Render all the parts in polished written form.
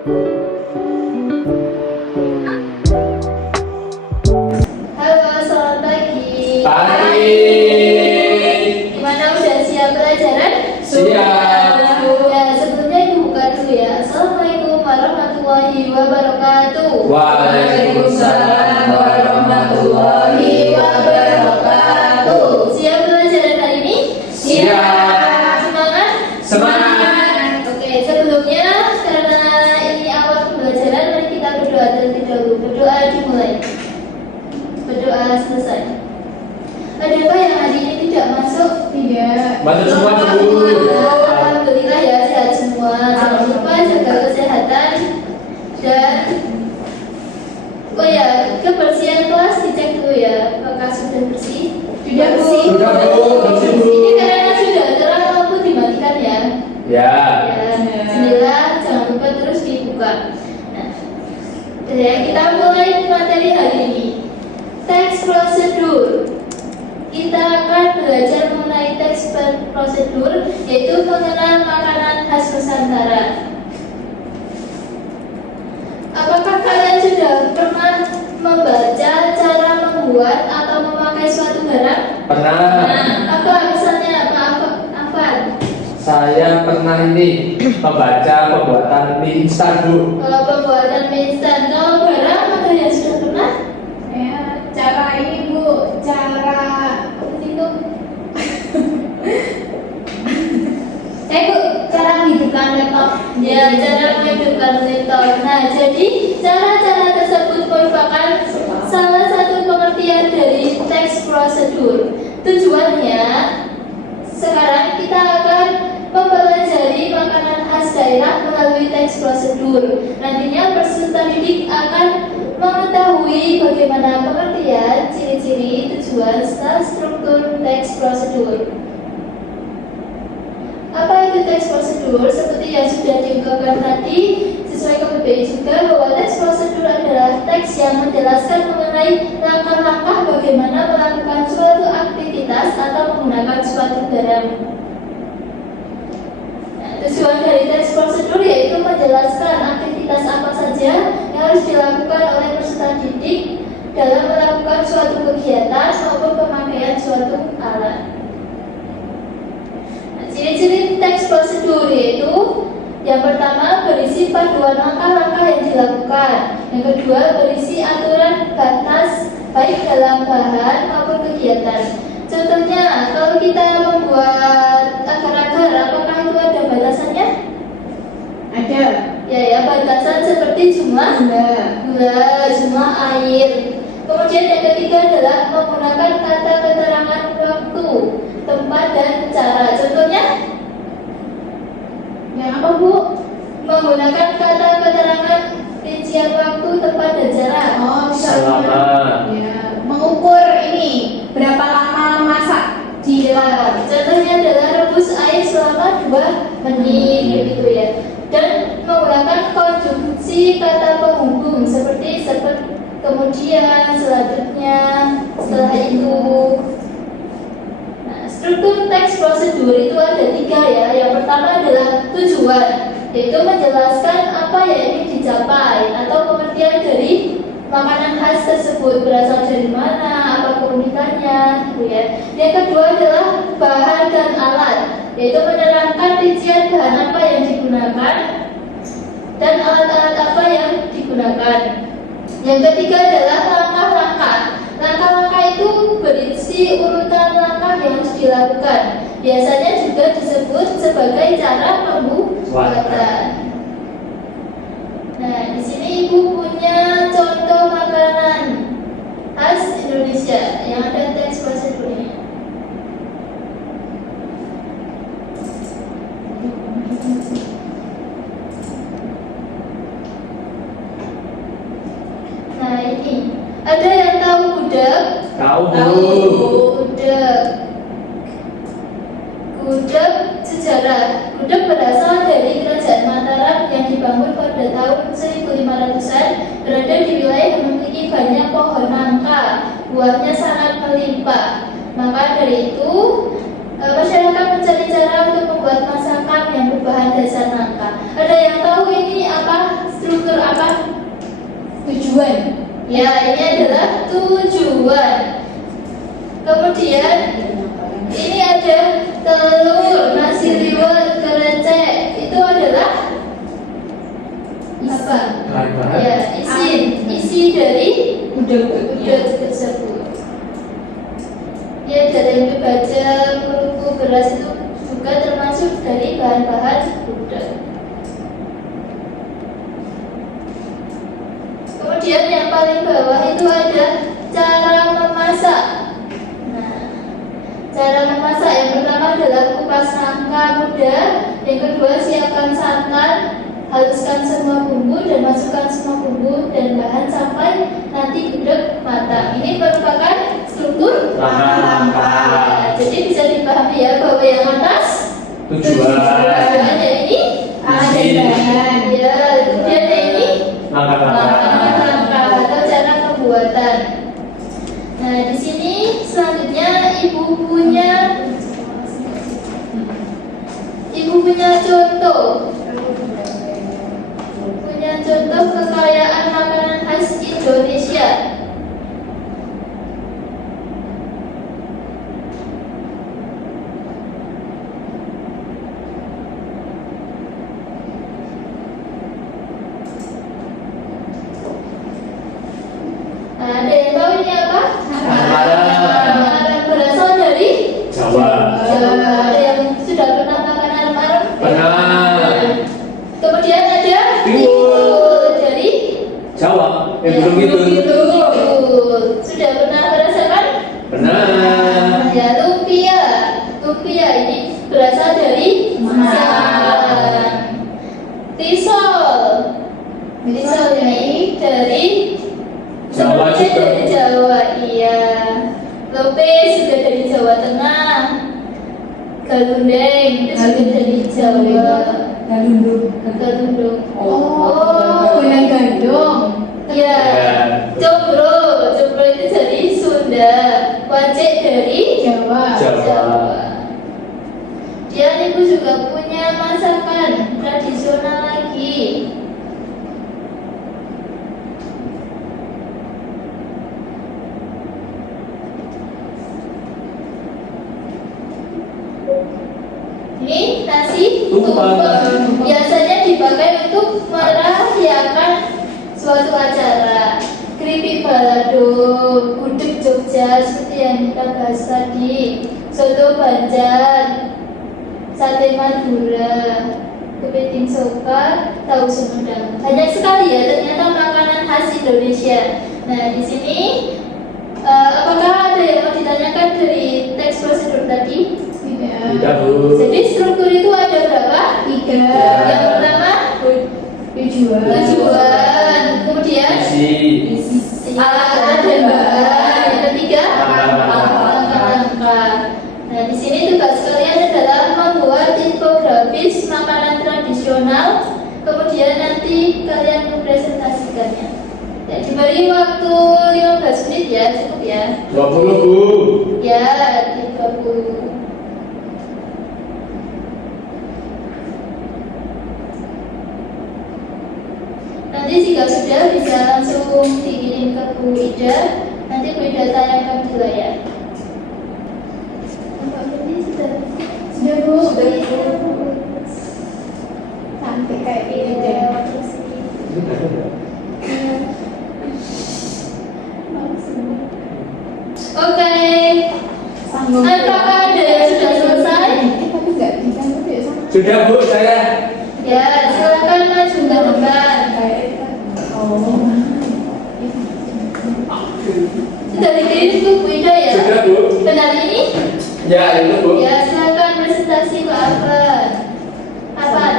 Halo, selamat pagi. Pagi. Gimana, udah siap pelajaran? Siap. Ya, sebelumnya ibu buka dulu ya. Assalamualaikum warahmatullahi wabarakatuh. Waalaikumsalam warahmatullahi wabarakatuh. Siap pelajaran hari ini? Siap. Semangat? Semangat. Oke, sebelumnya karena ini awal pembelajaran, mari kita berdoa terlebih dahulu. Berdoa dimulai. Berdoa selesai. Adakah yang hari ini tidak masuk? Tidak. Masuk semua dulu. Alhamdulillah ya, sehat semua. Jangan lupa jaga kesehatan dan oh ya, kebersihan kelas dicek dulu ya. Apakah sudah bersih? Sudah bersih. Sudah, Bu. Bersih, Bu. Ini karena sudah terang, lampu dimatikan ya. Ya. Ya, bismillah, jangan lupa terus dibuka. Nah, ya, kita mulai materi hari ini. Teks prosedur. Kita akan belajar mengenai teks prosedur, yaitu mengenal makanan khas Nusantara. Apakah kalian sudah pernah membaca cara membuat atau memakai suatu barang? Pernah. Apa misalnya apa? Saya pernah ini membaca pembuatan mie instan, Bu. Pembuatan mie instan. Kalau barang ada yang sudah pernah? Ya, cara ini Bu, cara apa sih itu? Bu, cara menghidupkan laptop. Ya, cara menghidupkan laptop. Nah, jadi cara-cara tersebut merupakan salah satu pengertian dari teks prosedur. Tujuannya, sekarang kita akan mempelajari makanan khas daerah melalui teks prosedur. Nantinya peserta didik akan mengetahui bagaimana pengertian, ciri-ciri, tujuan, serta struktur teks prosedur. Apa itu teks prosedur? Seperti yang sudah diungkapkan tadi, sesuai KBBI juga bahwa teks prosedur adalah teks yang menjelaskan mengenai langkah-langkah bagaimana melakukan suatu aktivitas atau menggunakan suatu barang. Nah, tujuan dari teks prosedur yaitu menjelaskan aktivitas apa saja yang harus dilakukan oleh peserta didik dalam melakukan suatu kegiatan maupun pemakaian suatu alat. Ciri-ciri teks prosedur yaitu yang pertama berisi panduan langkah-langkah yang dilakukan, yang kedua berisi aturan batas baik dalam bahan maupun kegiatan. Contohnya kalau kita membuat agar-agar, apakah itu ada batasannya? Ada. Ya, batasan seperti jumlah gula, jumlah air. Kemudian yang ketiga adalah menggunakan kata keterangan waktu, tempat, dan cara. Contohnya? Yang apa Bu? Menggunakan kata keterangan rincian waktu, tempat, dan cara. Oh, bisa. Selama. Ya, mengukur ini berapa lama masak di Ya, contohnya adalah rebus air selama 2 menit gitu ya. Dan menggunakan konjungsi kata penghubung seperti kemudian, selanjutnya, setelah itu. Nah, struktur teks prosedur itu ada 3 ya. Yang pertama adalah tujuan, yaitu menjelaskan apa yang ingin dicapai atau pengertian dari makanan khas tersebut berasal dari mana, apa keunikannya, gitu ya. Yang kedua adalah bahan dan alat, yaitu menerangkan rincian bahan apa yang digunakan dan alat-alat apa yang digunakan. Yang ketiga adalah langkah-langkah. Langkah-langkah itu berisi urutan langkah yang harus dilakukan. Biasanya juga disebut sebagai cara pembuatan. Nah, di sini Ibu punya contoh makanan khas Indonesia yang ada teks prosedurnya. Nah, ini ada yang tahu gudeg? Tahu, Bu. Gudeg. Gudeg sejarah. Gudeg berasal dari Kerajaan Mataram yang dibangun pada tahun 1500-an, berada di wilayah yang memiliki banyak pohon nangka, buahnya sangat melimpah. Maka dari itu, masyarakat mencari cara untuk membuat masakan yang berbahan dasar nangka. Ada yang tahu ini apa Tujuan. Ya, ini adalah tujuan. Kemudian ini ada telur, nasi liwet, kerecek. Itu adalah apa? Bahan-bahan. Ya, isi dari Udang. udang tersebut. Ya, dalam baca kerupuk beras itu juga termasuk dari bahan-bahan udang. Kemudian yang paling bawah itu ada cara memasak. Nah, cara memasak yang pertama adalah kupas nangka muda, yang kedua siapkan santan, haluskan semua bumbu dan masukkan semua bumbu dan bahan sampai nanti gudeg matang. Ini merupakan struktur Langkah-langkah. Jadi bisa dipahami ya bahwa yang atas tujuannya ini ada bahan. Ya, kemudian yang ini langkah-langkah atau cara pembuatan. Nah, di sini selanjutnya ibu punya contoh. Punya contoh kekayaan makanan khas Indonesia. Nah, ada yang tahu ini apa? Arem berasal dari Jawa. Ada yang sudah pernah makan arem-arem? Benar. Kemudian ada Tiwul. dari Jawa. Belum itu. Tiwul. Sudah pernah merasakan? Benar. Ya, lumpia. Lumpia ini berasal dari Malang. Risol. Risol ini dari Jawa seperti juga. dari Jawa, iya. Lopes juga dari Jawa Tengah. Galundeng itu juga dari Jawa. Galundung. Gulai gandum. Ya. Combro itu dari Sunda. Wajik dari Jawa. Jawa. Dia ibu juga punya masakan tradisional lagi. Ini nasi Tumpeng. tumpeng. Biasanya dipakai untuk merayakan suatu acara. Keripik balado, gudeg Jogja seperti yang kita bahas tadi, soto Banjar, sate Madura, kepiting soka, tahu Sumedang. Banyak sekali ya ternyata makanan khas Indonesia. Nah, di sini apakah ada yang mau ditanyakan dari teks prosedur tadi? Tidak, Bu. Jadi struktur itu ada berapa? 3. Yang pertama tujuan, kemudian Isi. alat dan bahan, yang ketiga Langkah-langkah. langkah. Nah, di sini tugas kalian adalah membuat infografis makanan tradisional, kemudian nanti kalian mempresentasikannya. Ya, diberi waktu 15 menit ya, cukup ya. 20, Bu. Ya, 30. Nanti jika sudah bisa langsung dikirim ke Bu Ida. Nanti Bu Ida tanyakan di layar. Mbak Fitri sudah Bu. Cantik kayak ini deh. Oke. Sanggup. Apakah ada yang sudah selesai? Tapi nggak bisa tapi ya sama. Sudah, Bu, saya. Ya, silakan maju ke depan. Sudah dikirim ke Bu Ida ya? Sudah, Bu. Benar ini? Ya, itu, Bu. Ya, silakan presentasi Pak Afan. Afan.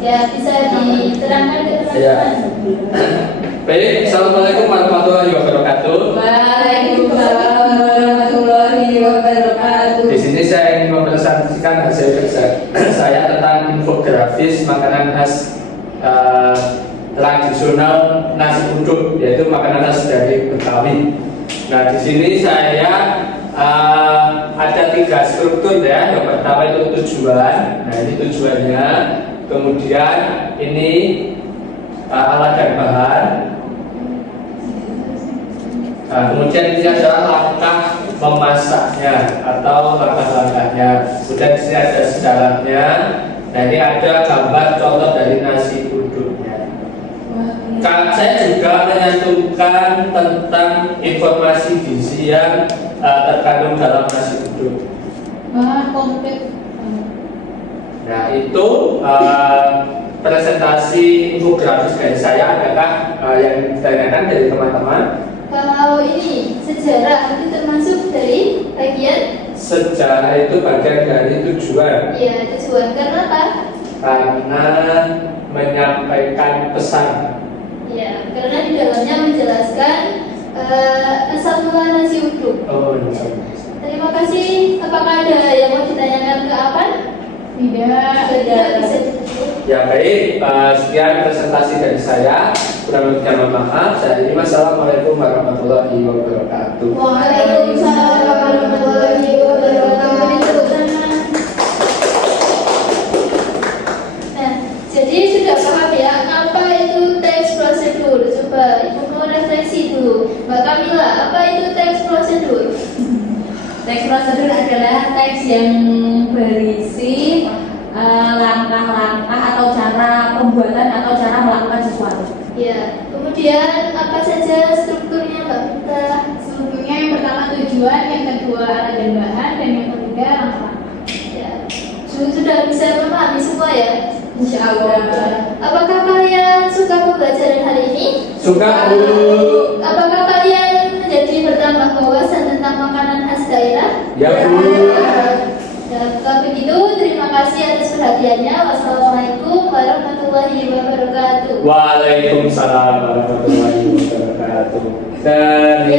Ya, bisa diterangkan ke teman-teman. Baik, assalamualaikum warahmatullahi wabarakatuh. Waalaikumsalam warahmatullahi wabarakatuh. Di sini saya ingin mempresentasikan hasil kerja saya tentang infografis makanan khas tradisional nasi uduk, yaitu makanan khas dari Betawi. Nah, di sini saya ada 3 struktur ya. Yang pertama itu tujuan. Nah, ini tujuannya. Kemudian ini alat dan bahan. Nah, kemudian ini adalah langkah memasaknya atau langkah-langkahnya. Sudah di sini ada sejarahnya. Nah, ini ada gambar contoh dari nasi uduknya. Saya juga menyantumkan tentang informasi gizi yang terkandung dalam nasi uduk. Wah, komplit. Nah, itu presentasi infografis dari saya. Adakah yang ditanyakan dari teman-teman? Kalau ini sejarah itu termasuk dari bagian Sejarah itu bagian dari tujuan, ya tujuan. Karena apa? karena menyampaikan pesan. Ya, karena di dalamnya menjelaskan asal mula nasi uduk. Oh, iya. Terima kasih. Apakah ada yang mau ditanyakan ke apa? Tidak bisa ditutup. Ya baik, sekian presentasi dari saya. Kurang lebihnya mohon maaf. Saya ini wassalamualaikum warahmatullahi wabarakatuh. Waalaikumsalam warahmatullahi wabarakatuh. Nah, jadi sudah paham ya apa itu teks prosedur? Coba ibu mau refleksi dulu. Mbak Kamila, apa itu teks prosedur? Teks prosedur adalah teks yang berisi langkah-langkah atau cara pembuatan atau cara melakukan sesuatu. Ya, kemudian apa saja strukturnya Mbak Minta? Strukturnya yang pertama tujuan, yang kedua alat dan bahan, dan yang ketiga langkah-langkah. Ya, sudah bisa memahami semua ya? Insya Allah. Apakah kalian suka pembelajaran hari ini? Suka Bu. Apakah kalian menjadi bertambah wawasan tentang makanan khas daerah? Ya Bu. Dan kalau begitu, terima kasih atas perhatiannya. Wassalamualaikum warahmatullahi wabarakatuh. Waalaikumsalam warahmatullahi wabarakatuh. Dan